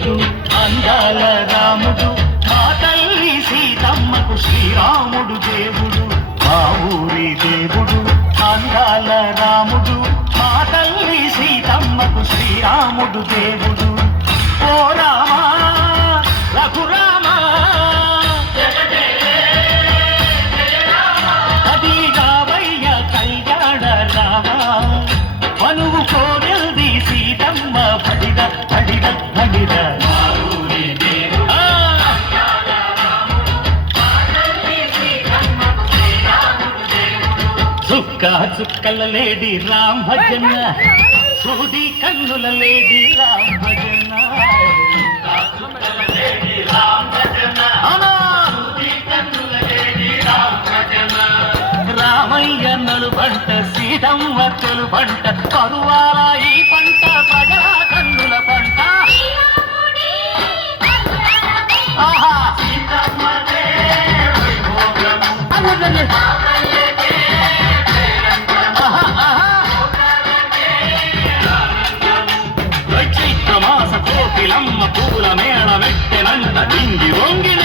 రాముడు దేవుడు అందాల రాముడు మా తల్లి సీతమ్మకు శ్రీరాముడు దేవుడు మా ఊరి దేవుడు అందాల రాముడు మా తల్లి సీతమ్మకు శ్రీరాముడు దేవుడు. ఓ రామా రఘురామా అది కళ్యాణ రామా మనువు కోరల్ది సీతమ్మ పడిద పడి చుక్క చుక్కల లేడి రామ్ భజన సూది కన్నుల లేడి రామ్ భజన అవునా? రామయ్య నలుబంట సీతమ్మ పంట కరువాల ఈ పంట ప్రజా అన్నదండి. ఆహా, ఆహా. చైత్రమాస కోకిలమ్మ పూల మేళ వెట్టెనంత నింగి వంగిన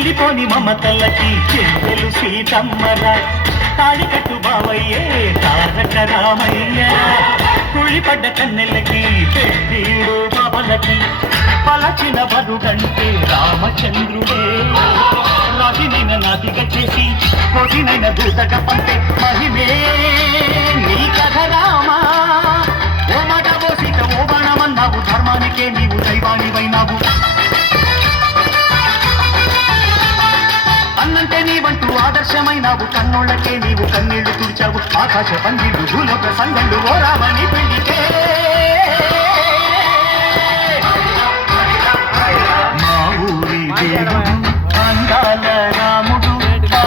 చెల్లిపోని మమతల్లకి చెల్లెలు సీతమ్మరా తాడికట్టు బావయ్యే తారక రామయ్య. కుళ్ళిపడ్డ కన్నెలకి పెద్దీడు బాబలకి పలచిన బరుడంటే రామచంద్రుడే. రవినైన నదిగా చేసి కొడినైన దూతక పంటే మహిమే. నీ కథ రామా ఓ మాట ఓ సీత ఓ బాణమన్నావు. ధర్మానికే నీవు దైవానివైనావు. కన్నావు కన్నోళ్ళకే నీవు కన్నీళ్ళు తుడిచావు. ఆకాశ పందిళ్ళు భూలోక ప్రసంగళ్ళు ఓ రామని పెళ్ళికే. మా ఊరి దేవుడు అందాల రాముడు మా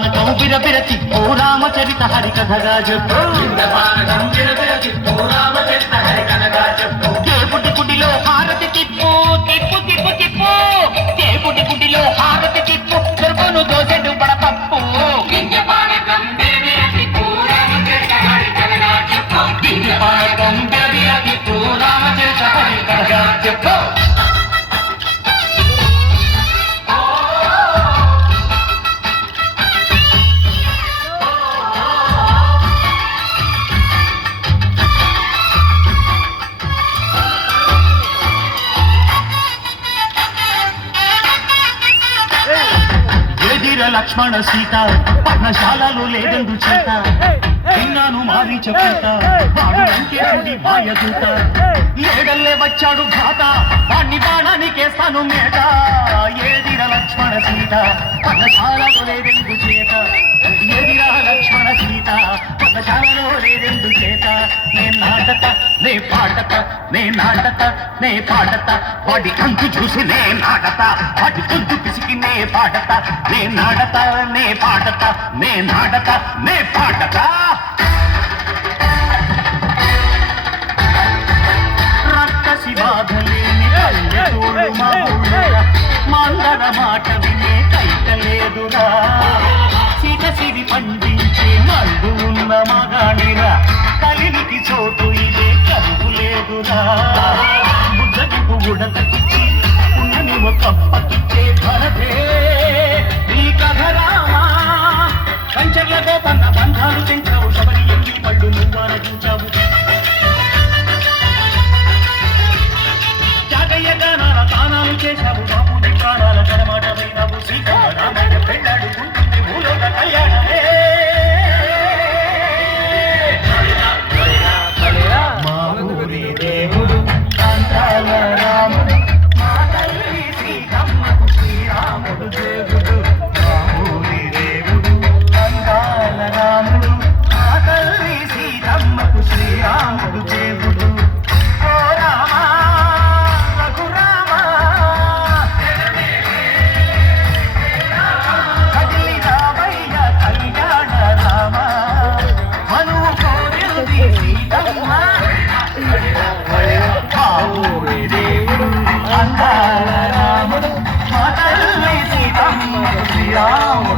గింజ పానకం ఓ రామచరిత హరికథగా చెప్పు దేవుడి వీర లక్ష్మణ సీత. పర్ణశాలలో లేదందు చేత. విన్నాను మారి చెప్పుత వాడు వెంకటేశుడి మాయదూత ఏడల్లే వచ్చాడు ఘాత వాణ్ణి బాణానికేస్తాను మేట. ఏదిర లక్ష్మణ సీత. పర్ణశాలలో లేదెందు నే నాటత నే పాటత నే నాటత నే పాటత వాడి కంకు చూసి నే నాటత వాడి కంకు పిసికి నే పాటత నే నాడత నే పాటత నే నాటత నే రక్కసి బాధలేని మా మందర మాట వినే కైకలేదురా సీత సిరి పండించే Washington. రాముడు మా తల్లి సీతమ్మ శ్రీరాముడు